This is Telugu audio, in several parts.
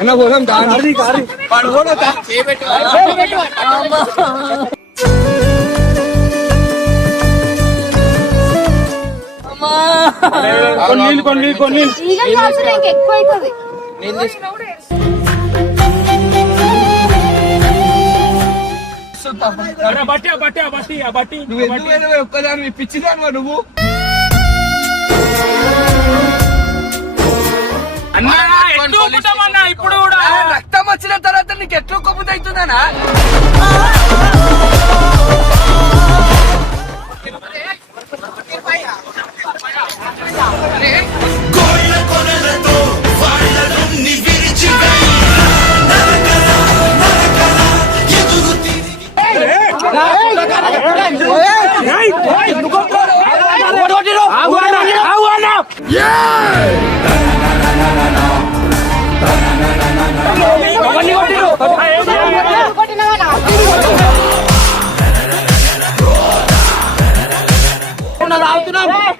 అన్న పోదాం కారు కొన్ని ఎక్కువ అవుతుంది. ఒక్కదాన్ని పిచ్చిదాను నువ్వు. ఇప్పుడు కూడా రక్తం వచ్చిన తర్వాత నీకు ఎట్లా కొబ్బుది అవుతుందనా?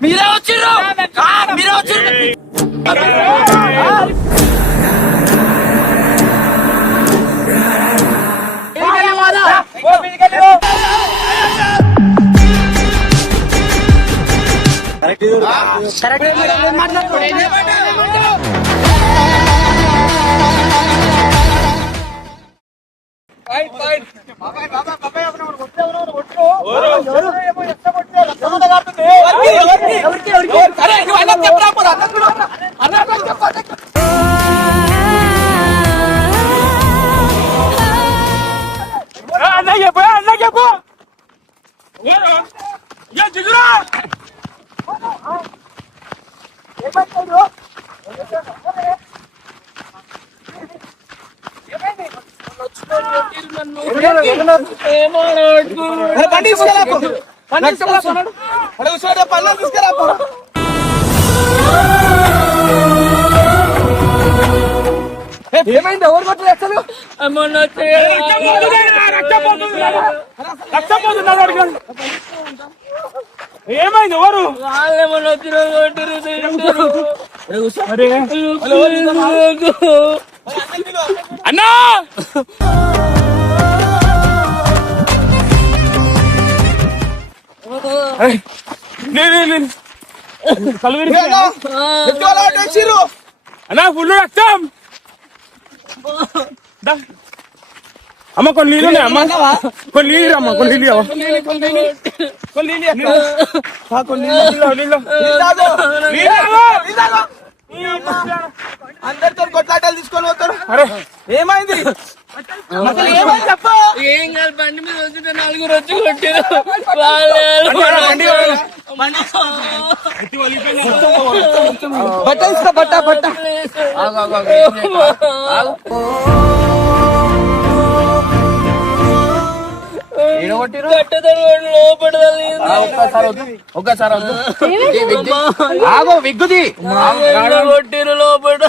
మీరే వచ్చిర్రు మీరే వచ్చిర్రు. ఏమైంది? ఎవరు కొట్టలేదు అసలు? ఏమైంది? ఎవరు అన్నా? అన్నా ఫుల్ రక్తం. అమ్మ కొన్ని నీళ్ళు ఉన్నాయి అమ్మ, కొన్ని నీళ్ళు అమ్మ, కొన్ని నీళ్ళు అందరితో కొట్లాటలు తీసుకొని పోతారు. అరే ఏమైంది? చెప్ప ఏం కాదు, బండి మీద వచ్చి 4 వచ్చి కొట్టారు. బట్ట ఇస్తా, బట్ట ఒక్కసారి విగ్గుది కొట్టిరు లోపల.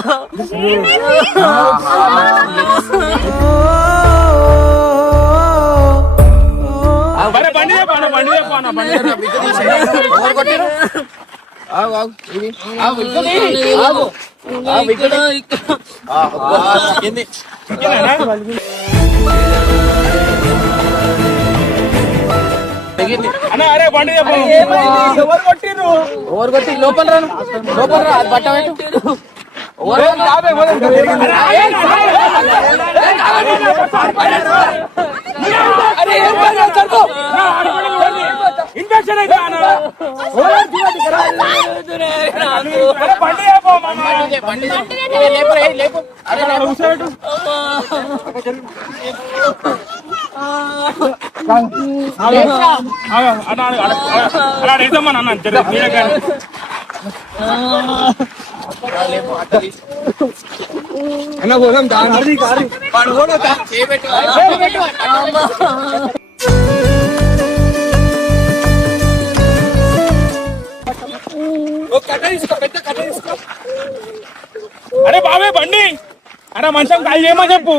అరే బండి ఎవరు కొట్టిరు? ఓవర్ కొట్టి లోపల రాను, లోపల రా, అది బట్ట పెట్టు. ఇన్ఫెక్షన్ అయితే అలా రైతమ్మా నాన్న అన్న పోదాం కారు అరే బాబే బండి, అరే మంచం కాల్ చేయమని చెప్పు.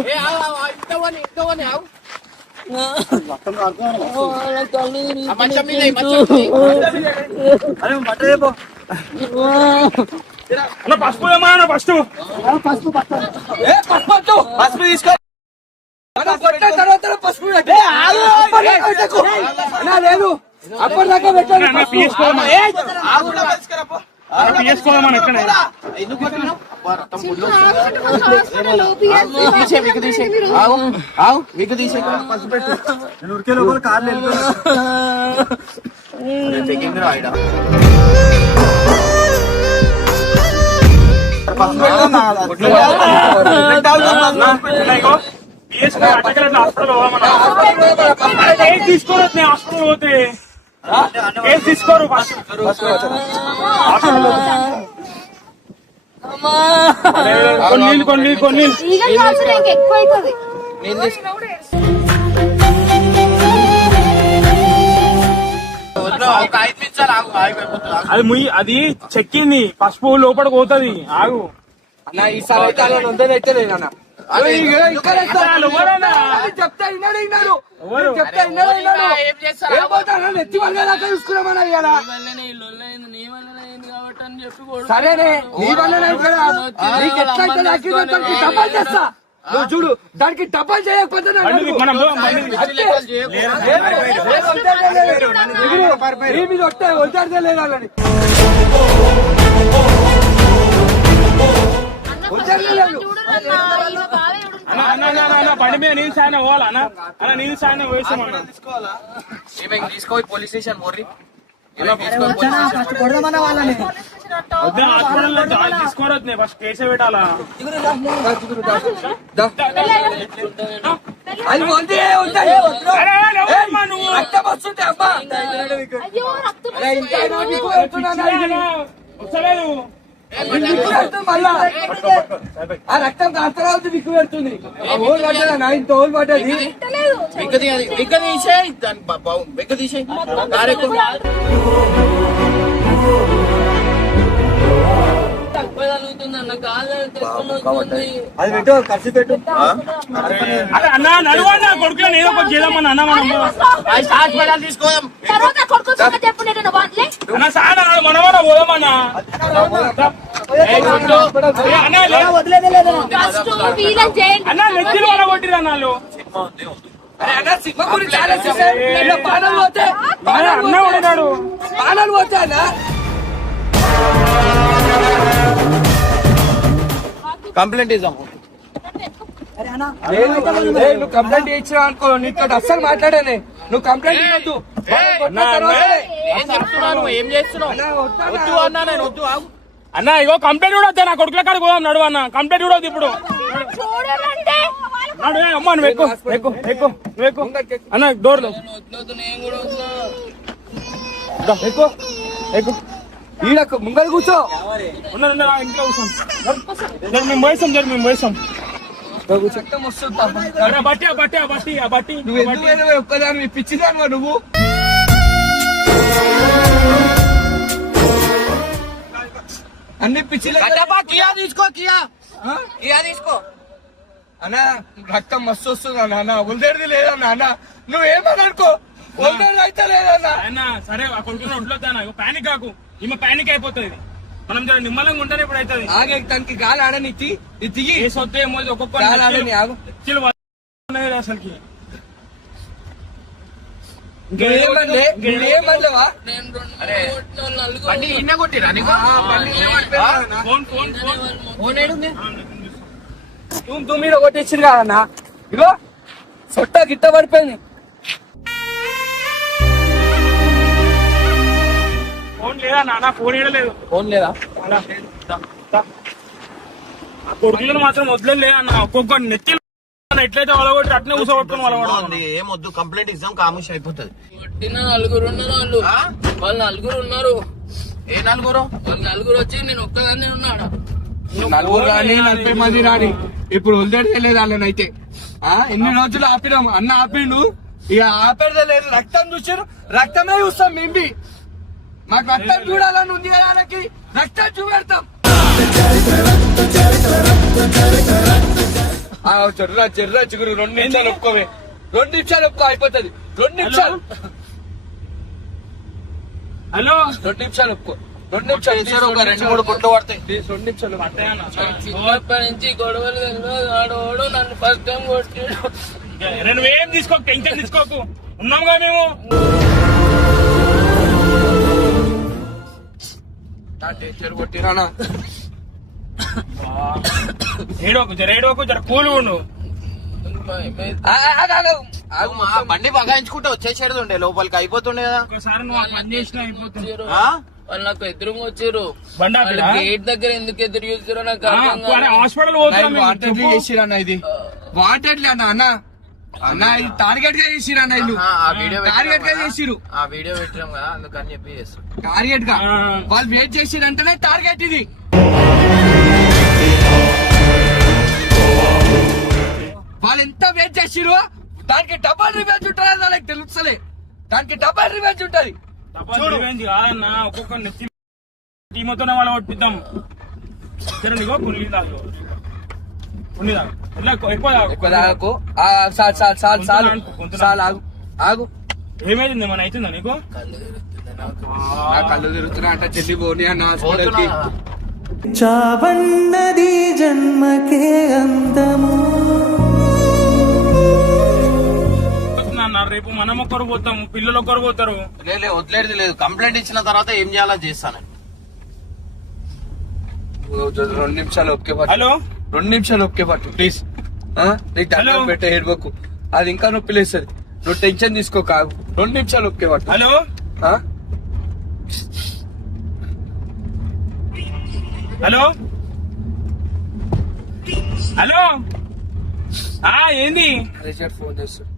అన్న పసుపు ఏమన్నా అన్న ఫస్ట్ పసుపు తీసుకో మనం కొట్టిన తర్వాత పసుపు పెట్టు. పెట్టకు. అన్నా, లేదు అప్పటిదాకా పెట్టాను అన్న పిఎస్కోమా ఎక్కడ హాస్పిటల్ తీసుకోరు హాస్పిటల్ పోతే కేసు తీసుకోరు ఫస్ట్ కొన్ని ఈగలు కాల్చిన ఇంకా ఎక్కువ అవుతుంది. అది అది చెక్కింది పసుపు లోపలికి పోతుంది ఆగు అన్న ఈసారి అయితే అలా నొందనైతే లేదన్న చెప్తా విన్నాడు నెత్తి వల్ల చూసుకున్నామన్నా ఇవాళ సరేనే నీ వల్లనే కదా నీకు ఎట్లయితే దానికి డబ్బులు చేస్తా నువ్వు చూడు దానికి డబ్బులు చేయకపోతే నీ మీద వద్దే లేదా బండి మీద నీళ్ళు సాయన పోవాలా అన్న నీళ్ళు సాయన వేసామన్నా తీసుకోవాలి పోలీస్ స్టేషన్ మోర్రి తీసుకోరద్దు ఫస్ట్ కేసే పెట్టాలా అది వద్దే రక్తం వస్తుంటే అమ్మా అయ్యో రక్తం వస్తలేదు ఆ రక్తం కాస్తరావుతుంది దిక్కు పెడుతుంది ఆ ఓల్ పడ్డదా నా ఇంత ఓల్ పడ్డది అది పెట్టు ఖర్చు పెట్టు అరే అన్న నడువన్నా కొడుకులో ఏదో ఒకటి చేద్దామన్నా అన్న మనం తర్వాత కొడుకు సంగతి చెప్పు, నేను వాడలే. అన్న సార్ అన్నాడు మనమన్నా పోదామన్నా ఫస్ట్ వీళ్ళని చేయండి. అన్న నెత్తిలు వాళ్ళ కొట్టిరు అన్నాళ్ళు అరే అన్న సినిమా గురించి ఆలోచిస్తే ఇలా బాణాలు పోతే అన్న ఉన్నాడు బాణాలు పోతే అన్న కంప్లైంట్ ఇద్దాము నువ్వు కంప్లైంట్ ఇచ్చినావు అనుకో నీతో అస్సలు మాట్లాడానే నువ్వు కంప్లైంట్ ఇవ్వద్దు ఏం చేస్తున్నావు వద్దు అన్నా నేను వద్దు ఆగు అన్న ఇగో కంప్లైంట్ కూడా వద్దా నా కొడుకుల కాడికి పోదాం నడువు అన్న కంప్లైంట్ కూడా వద్దు ఇప్పుడు చూడాలంటే నడు అమ్మా నువ్వు ఎక్కువ అన్న డోర్ ఎక్కువ ఈడకు ముంగలు కూర్చో ఉన్నా ఇంట్లో కూర్చోం మేము పోయిస్తాం చట్టం వస్తుంది బట్టి నువ్వు ఎందుకు ఒక్కదాన్ని పిచ్చిదానివా నువ్వు అన్ని పిచ్చిలే తీసుకో కియా తీసుకో అన్న రక్తం మస్తు వస్తుంది అన్న ఉల్దేది లేదన్న అన్న నువ్వేమని అనుకో ఉల్దేది అయితే లేదన్న ఆయన సరే ఆ కొడుకుని ఒంట్లోద్దానా పానిక్ కాకు ఈమె పానిక్ అయిపోతుంది మనం జర నిమ్మలంగా ఉంటేనే ఇప్పుడు అవుతుంది ఆగే దానికి గాలి ఆడని ఇది దిగి ఏ సొత్తు ఏమో గాలి ఆడని ఆగు అసలుకి ఏమన్నావా ఇన్న కొట్టిరా నీకు తూ మీద కొట్టించింది కాదన్న ఇగో సొట్ట గిట్ట పడిపోయింది ఫోన్ లేదా నాన్న ఫోన్ ఇవ్వలేదు ఫోన్ లేదా ఆ కొడుకులను మాత్రం వదిలేదు అన్న ఒక్కొక్క నెత్తి ఎట్లయితే వలగొట్టి అట్నే కూసగొట్టుకుని వలగొట్టాలి ఏమొద్దు కంప్లైంట్ ఇద్దాం కాముష్ అయిపోతుంది నలుగురు ఉన్నారు వాళ్ళు నలుగురు ఉన్నారు ఏ నలుగురు వాళ్ళు నలుగురు వచ్చి నేను ఒక్కదాన్నే ఉన్నాడు నలుగురు రాని 40 మంది రాని ఇప్పుడు వదిలేదే లేదు వాళ్ళనైతే ఎన్ని రోజులు ఆపినాం అన్న ఆపిండు ఇక ఆపేదే లేదు రక్తం చూసారు రక్తమే చూస్తాం మేము మాకు రక్తం చూడాలని ఉంది కదా వాళ్ళకి రక్తం చూపెడతాం జర్రా చిగురు 2 నిమిషాలు ఒప్పుకోవే 2 నిమిషాలు ఒప్పుకో అయిపోతుంది. 2 నిమిషాలు హలో 2 నిమిషాలు ఒప్పుకో. 2 నిమిషాలు చేశారు, ఒక 2-3 కొట్లు పడతాయి. 2 నిమిషాలు చిన్నప్పటి నుంచి గొడవలు తెలియదు. ఆడోడు నన్ను ఫస్ట్ టైం కొట్టాడు. నువ్వేం తీసుకోకు, టెన్షన్ తీసుకోకు, ఉన్నాంగా మేము. టీచర్ కొట్టిరానా ఏడోకు జర కూలు ఉండు. బండి బగాయించుకుంటే వచ్చేసేది ఉండే లోపలికి, అయిపోతుండే కదా. ఒకసారి నువ్వు పని చేసినా అయిపోతుంది. వాళ్ళు నాకు ఎదురుగా వచ్చారు. బండి ఆపిరా? గేట్ దగ్గర ఎందుకు ఎదురు చూసారో నాకు అర్థం కాలేదు. హాస్పిటల్ పోతాం వాంటెడ్ చేసిరన్న, ఇది వాంటెడ్ అన్న అన్న ఇది టార్గెట్ గా చేసిరన్న, ఇల్లు ఆ వీడియో టార్గెట్ గా చేసిరు. ఆ వీడియో పెట్టాం కదా, అందుకని చెప్పి చేస్తాం. టార్గెట్ గా వాళ్ళు వెయిట్ చేసిరంటేనే టార్గెట్ ఇది. వాళ్ళు ఎంత వెయిట్ చేసిరు, దానికి డబల్ రివెంజ్ ఉంటుంది. నాకు తెలుస్తలే, దానికి డబల్ రివెంజ్ ఉంటది. కాదన్నా, ఒక్కొక్క నెత్తి టీమతోనే వాళ్ళు కొట్టిద్దాం. సరే నీకో పుల్లి తాగు, పుల్లి తాగు, ఎక్కువ ఎక్కువ తాగకు. చాలు ఆగు ఆగు. ఏమైంది, ఏమైనా అవుతుందా నీకు? నా కళ్ళు తిరుగుతున్నా అంటే చెల్లి పోనీ అన్న హాస్పిటల్ కి. చావన్నది జన్మకే అందము. రేపు మనం ఒక్కరు పోతాం, పిల్లలు ఒక్కరు పోతారు. లేదు వదిలేది లేదు. కంప్లైంట్ ఇచ్చిన తర్వాత ఏం చేయాలో చేస్తాను. 2 నిమిషాలు ఒకే పట్టు. హలో 2 నిమిషాలు ఒకే పట్టు ప్లీజ్. నీకు దండం పెట్టే హెడ్బక్ అది ఇంకా నొప్పి లేస్తుంది. నువ్వు టెన్షన్ తీసుకో, కాదు 2 నిమిషాలు ఒకే పట్టు. హలో హలో హలో ఏంది ఫోన్ చేస్తాడు.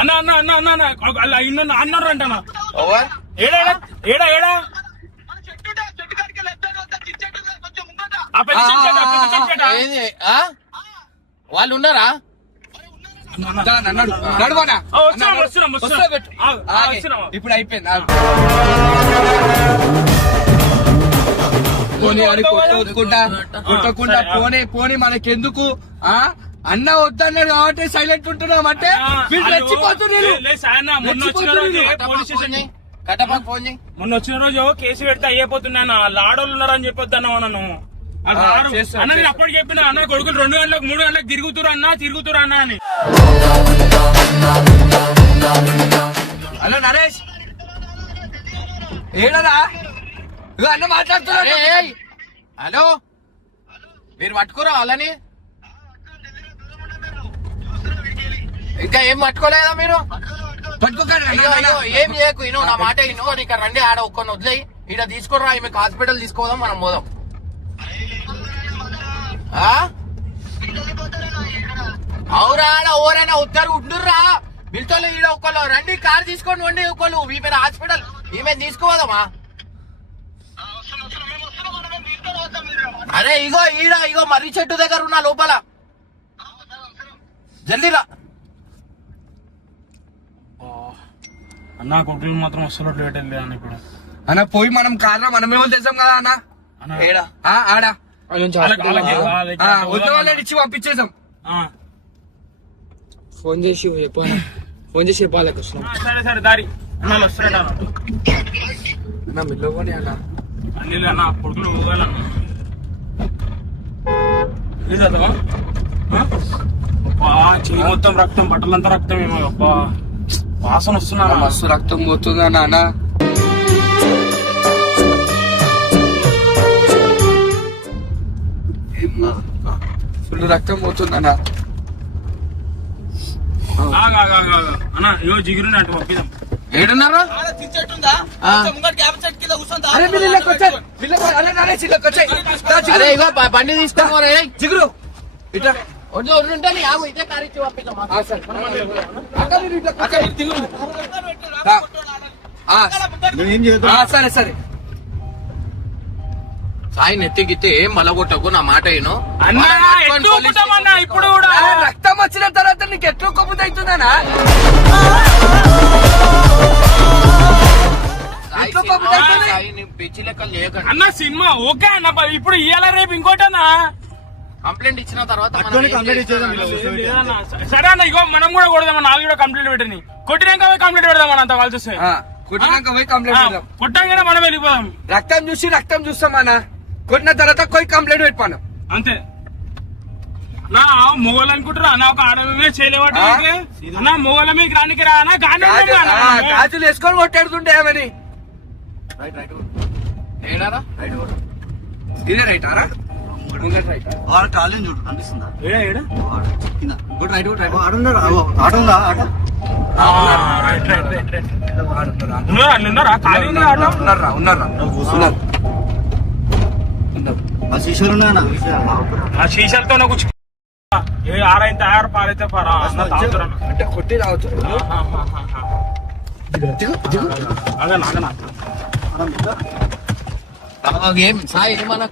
అన్న అన్న అన్న అన్న అలా అన్నారు అంటనా? ఓవర్ ఏడా ఏడా ఏడా ఆ పెద్ద చెట్టు, ఆ పెద్ద చెట్టు. ఏంది? వాళ్ళు ఉన్నారా? నడవనా వస్తున్నాం వస్తున్నాం వస్తా పెట్టు. వస్తున్నాం. ఇప్పుడు అయిపోయింది. పోనీ అని కొట్టకుండా పోనీ మనకెందుకు? అన్న వద్దన్నాడు కాబట్టి సైలెంట్ ఉంటున్నాం అంటే వీళ్ళు రెచ్చిపోతున్నారు. కట్టపక్క ఫోన్ చేయి. మొన్న వచ్చిన రోజు కేసు పెడితే అయిపోతున్నా, వాళ్ళు ఆడోళ్ళు ఉన్నారని చెప్పొద్దన్నావు నన్ను. అన్న నేను అప్పటి చెప్పిన, అన్న కొడుకులు 2 గంటలకు 3 గంటలకు తిరుగుతురు అన్న అని. హలో నరేష్, ఏడరా అన్న మాట్లాడుతున్నా. హలో, మీరు పట్టుకోరా వాళ్ళని? ఇంకా ఏం పట్టుకోలేదా మీరు? ఏం చేయకు, ఇను నా మాట ఇను. ఇక్కడ రండి, ఆడ ఒక్కరిని వదిలేయి, ఇక్కడ తీసుకురా, మీకు హాస్పిటల్ తీసుకోదాం, మనం పోదాం. అవురా, ఆడ ఎవరైనా ఉద్దరు ఉండుర్రా, వీళ్ళతో ఈడ ఒకళ్ళు రండి, కార్ తీసుకొని వండి ఒకళ్ళు ఈమె హాస్పిటల్, ఈమె తీసుకోదామా? అరే ఇగో మర్రి చెట్టు దగ్గర ఉన్నా లోపల, జల్దీరా. అన్న కొడుకులు మాత్రం వస్తున్నట్టు లేట్ అయింది అన్న. ఇప్పుడు అన్న పోయి మనం కార్లో మనమేమో తెచ్చాం కదా అన్న. ఆడా వద్ద వాళ్ళని ఇచ్చి పంపించేసాం. ఫోన్ చేసి చెప్పాలి. సరే సరే దారి అన్న వస్తున్నాడు అన్న మిల్లవని అన్న అన్ని అన్న కొడుకులు పోగాలన్న. చదవా చెయ్యి మొత్తం రక్తం, బట్టలంతా రక్తం ఏమో. అబ్బా వాసన వస్తున్నా, మస్తు రక్తం పోతుందా నాన్న. ఫుల్ రక్తం పోతుందన్న. అన్న ఇగో జిగురు అటు పంపిద్దాం. ఏడున్నారా? అరే ఇగో బండి తీసుకోవాలి. జిగురు ఇట్లా ఉంటే ఇదే కారు ఇచ్చి పంపిద్దాం. సరే సరే. సాయి నెత్తికితే ఏం మలగొట్టకు, నా మాట అయిను. ఇప్పుడు కూడా రక్తం వచ్చిన తర్వాత నీకు ఎట్లా కొమ్ముత అవుతుందనా? పిచ్చి లెక్కలు చేయకండి అన్న. సినిమా ఓకే అన్న, ఇప్పుడు ఇయ్యాల రేపు ఇంకోటనా? కంప్లైంట్ ఇచ్చిన తర్వాత మనం అట్లనే ఏం కంప్లైంట్ చేస్తాం? ఇచ్చేదాం. లేదన్నా. సరే అన్న ఇగో మనం కూడా కొడదామన్న వాళ్ళు కూడా కంప్లైంట్ పెట్టని కొట్టినాక కంప్లైంట్ పెడదామన్న అంత వాళ్ళు చూస్తే కొట్టినాక పోయి కంప్లైంట్ పెడదాం. కొట్టంగానే మనం వెళ్ళిపోదాం రక్తం చూస్తాం అన్న. కొట్టిన తర్వాత పోయి కంప్లైంట్ పెట్టాను అంతే. నా మొగలు అనుకుంటారా నా ఒక ఆడమే చేయలేవాట నా మొగల మీకు రానికి రా అన్న గాజులు వేసుకొని కొట్టాడుతుంటే ఏమని ఏడారా? ఇదే రైట్ ఆరా ముంగట రైట్ ఆడ కాలేజ్ చూడు కనిపిస్తుందా? ఏడా కింద. గుడ్ రైట్ గుడ్ రైట్ ఆడున్నాడు ఆట ఉందా ఆట రైట్ రైట్ రైట్ రైట్ ఉన్నారా అన్ని ఉన్నారా ఖాళీ ఉంది ఆటో ఉన్నారా ఉన్నారు ఆ శిష్యులు ఉన్నాయన్న ఆ శీషాలతో నాకు ఏ ఆరైతే ఆరు పారైతే పారా అన్న తాగుతున్నారు అంటే కొట్టి రావచ్చు. అదే నాగనా ఏం సాయి ఇది మన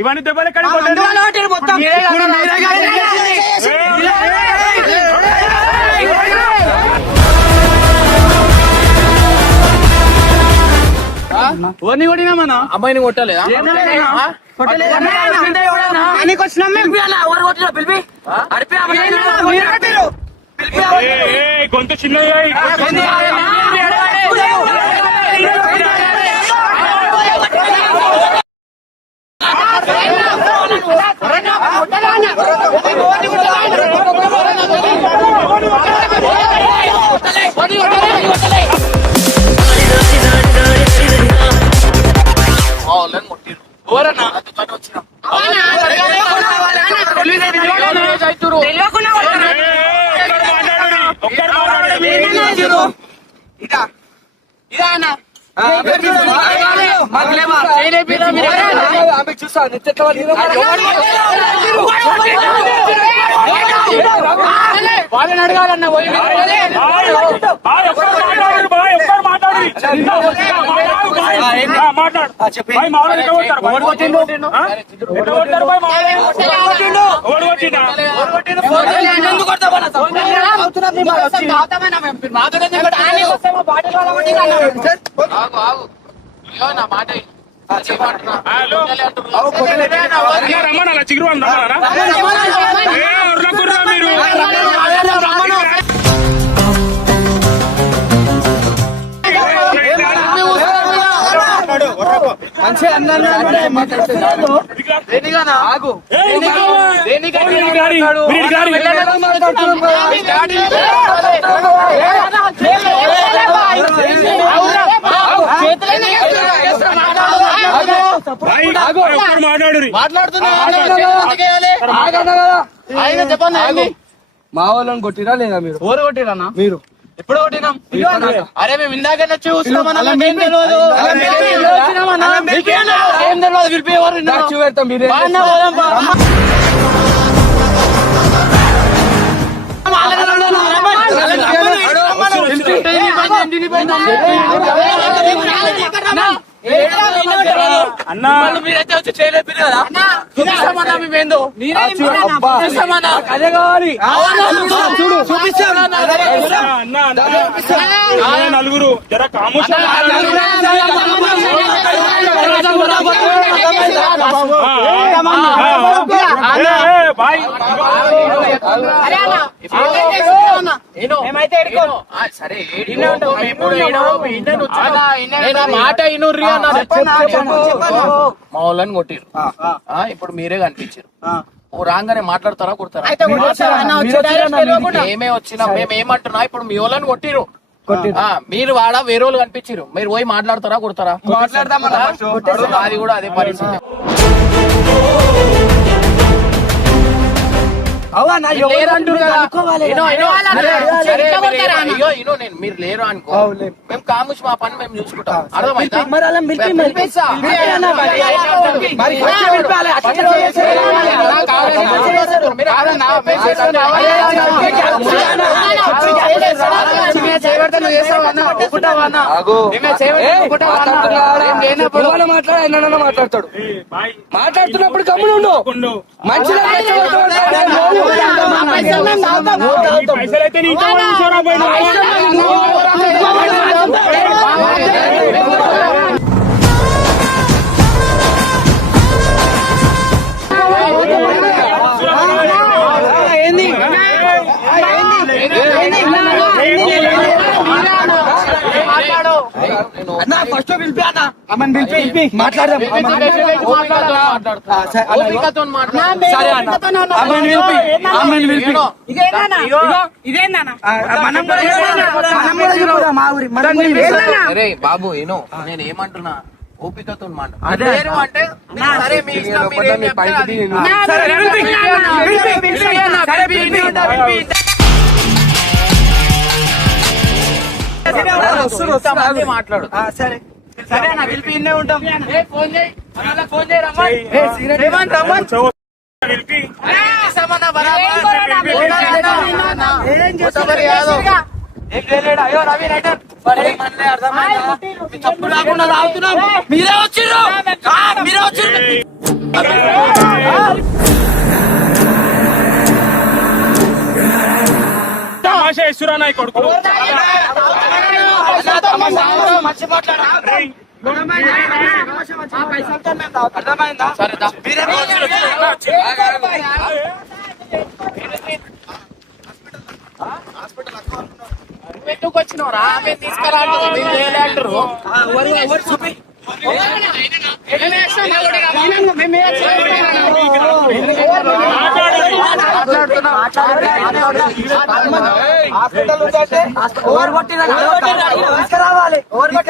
ఇవన్నీ దెబ్బలు ఎక్కడ అమ్మాయిని కొట్టలేదా? గొంతు చిన్నగా వాళ్ళని అడగాలన్న నా మాట రమ్మన్నా చిగురు రమ్మన్నా మీరు మా వాళ్ళని కొట్టిరా లేదా మీరు? ఓరు కొట్టిరన్నా? మీరు ఎప్పుడు కొట్టినాం? అరే మేము ఇందాకనే చూస్తున్నామన్నా, ఏం తెలియదు పిలిపేవారు పెడతాం మీరే అన్నా మీరైతే వచ్చి చేయలేదు కదా చూపిస్తామన్నా మేమేందో చూపిస్తామన్నా అదే కావాలి అన్నా నలుగురు జర కామోష బాయ్ సరే మాట ఇనుర్రి అన్న మా వాళ్ళని కొట్టిరు ఇప్పుడు మీరే కనిపించారు ఓ రాగానే మాట్లాడతారా కొడతారా మేమే వచ్చినా మేము ఏమంటున్నా ఇప్పుడు మీ వాళ్ళని కొట్టిరు మీరు వాడ వేరే వాళ్ళు కనిపించారు మీరు పోయి మాట్లాడతారా కొడతారా అది కూడా అదే పరిస్థితి మీరు లేరు అనుకో మేము కాముష్ మా పని మేము చూసుకుంటాం అర్థమైందా మాట్లాడతాడు మాట్లాడుతున్నప్పుడు గమ్మున ఉండు మంచిగా పైసలు అయితే నీతో ఫస్ట్ పిలిపి అన్న అమ్మని పిలిపి మాట్లాడదాం అరే బాబు ఏనో నేను ఏమంటున్నా ఓపికతో మాట అంటే సరే మీ ఇష్టం మాట్లాడు సరే సరే అన్న పిలిపి ఇన్నే ఉంటాం ఫోన్ చేయి ఫోన్ చేయి రమ్మని పిలిపి అయ్యో రవి రైటర్ తప్పు రాకుండా రావుతున్నాం మీరే వచ్చిర్రు మీరే వచ్చిర్రు తమాషా ఇస్తురా నా కొడుకు అర్థమైందా ఎందుకు వచ్చినావురా మేము తీసుకురాంటారు చూపి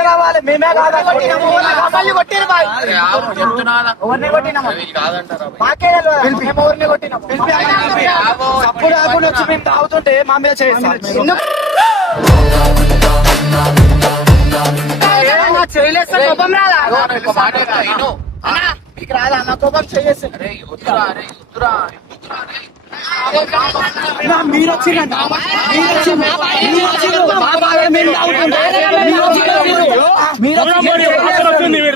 రావాలి మేమే అప్పుడు వచ్చి మేము తాగుతుంటే మా మీద చేస్తాం చేయలేదు కోపం రాదా మీకు రాదా నా కోపం చేయేసి మీరు వచ్చిందంట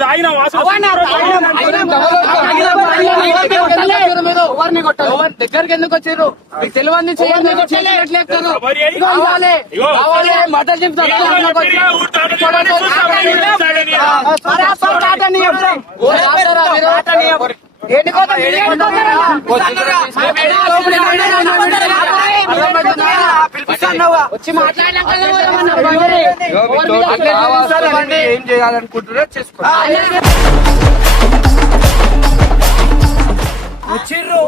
రాగిన దగ్గరికి ఎందుకు వచ్చారు మీకు తెలియని మటన్ చెప్తారు వచ్చి ఏం చేయాలనుకుంటున్నారో చేసుకోండి వచ్చిర్రు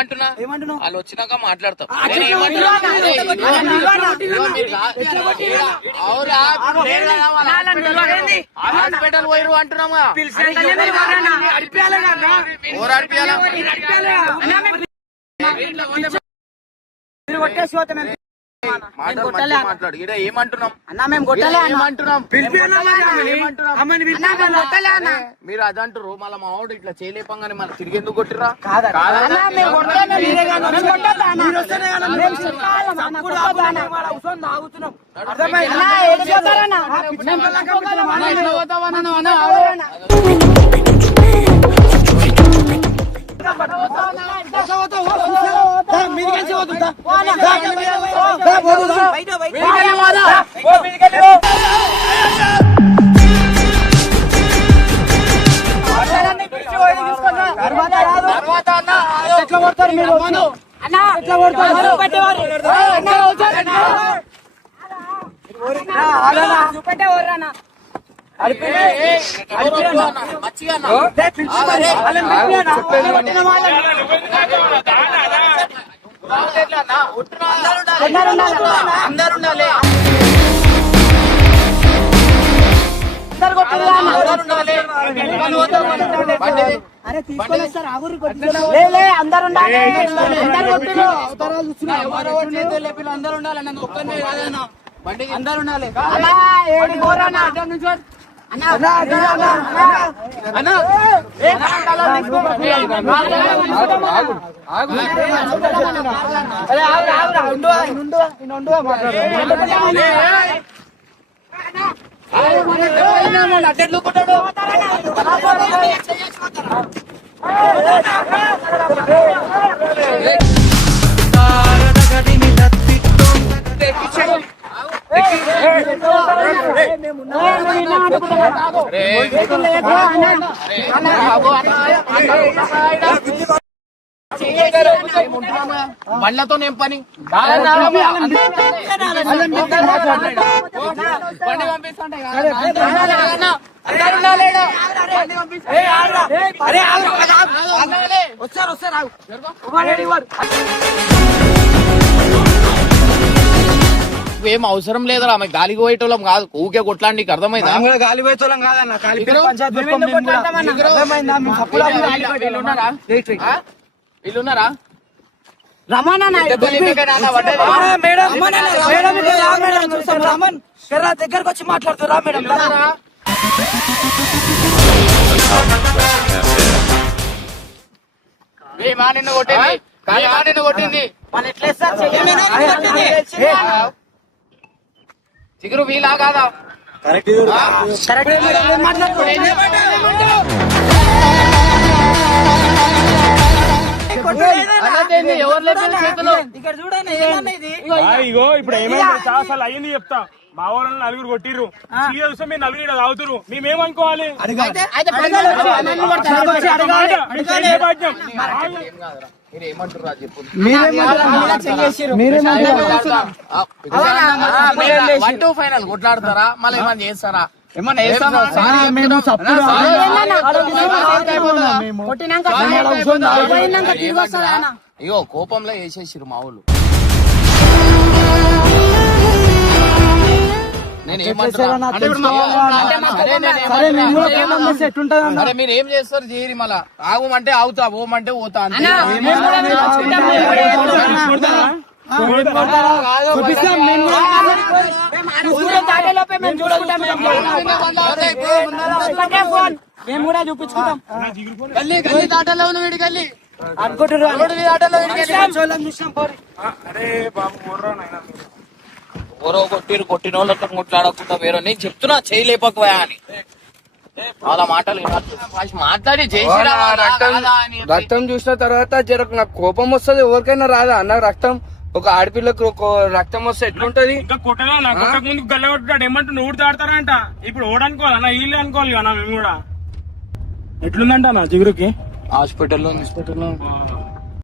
ఏమంటున్నా వాళ్ళు వచ్చినాక మాట్లాడతాం హాస్పిటల్ పోయిరు అంటున్నామా మాటలు మంచిగా మాట్లాడు. ఈడ ఏమంటున్నాం అన్నా మేము కొట్టలే అన్న. ఏమంటున్నాం ఏమంటున్నాం? అన్నా మేము కొట్టలే అన్న. మీరు అదంటారు మళ్ళీ మా వాడు ఇట్లా చేయలేపంగానే మళ్ళీ తిరిగి ఎందుకు కొట్టిరా? అన్నా మేము కొట్టలే, మీరే కానీ మేము కొట్టొద్దా అన్న? మేము చిన్నవాళ్ళం అన్న, కొట్టొద్దా అన్న? అన్నా, ఏడికి పోతారన్నా? మేము పల్లెకపోతాం అన్న. ఎట్లా పోతావన్నా నువ్వు అన్న? బండ్లతో ఏం పని? బండి పంపిస్తుంటే ఏం అవసరం లేదురా, ఆమె గాలికి పోయేటోళ్ళం కాదు, ఊకే కొట్లాండికి అర్థమైందా? గాలి పోయేతోళ్ళం కాదన్న, వీళ్ళున్నారా? దగ్గరకు వచ్చి మాట్లాడుతురా మేడం? నిన్ను కొట్టింది, నిన్ను కొట్టింది చిగురు వీలా కాదా? ఇగో ఇప్పుడు ఏమైంది చాలా సార్లు అయ్యింది చెప్తా. మా వాళ్ళని నలుగురు కొట్టిర్రు, చూస్తే మీరు నలుగురు ఇక్కడ తాగుతురు, మేమేమనుకోవాలి? మీరు ఏమంటారు చెప్పు. 1-2 ఫైనల్ కొట్లాడతారా? మళ్ళీ ఏమన్నా చేస్తారా? అయ్యో కోపంలో వేసేసిరు మా వాళ్ళు. అరే మీరు ఏం చేస్తారు చేయరి, మళ్ళా ఆగమంటే ఆగుతా, పోమంటే పోతా అంతే. మేము కూడా చూపించుకుంటాం. గల్లీ దాటలో ఉన్న వీడి గల్లీ ఎవరో కొట్టిన వాళ్ళతో కొట్లాడకుండా వేరే నేను చెప్తున్నా చేయలేకపోయా అని అలా మాటలు మాట్లాడి రక్తం చూసిన తర్వాత జర నాకు కోపం వస్తుంది, ఎవరికైనా రాదా అన్న రక్తం? ఒక ఆడపిల్లకు రక్తం వస్తే ఎట్లుంటది? ఇంకా కొట్టగా నా కొట్టక ముందుకు గల్ల కొట్టాడు ఏమంటే ఊరు దాడతారంట. ఇప్పుడు ఓడ అనుకోవాలి అన్న, వీళ్ళు అనుకోవాలి కదా మేము కూడా. ఎట్లుందంట నా జిగురుకి హాస్పిటల్లో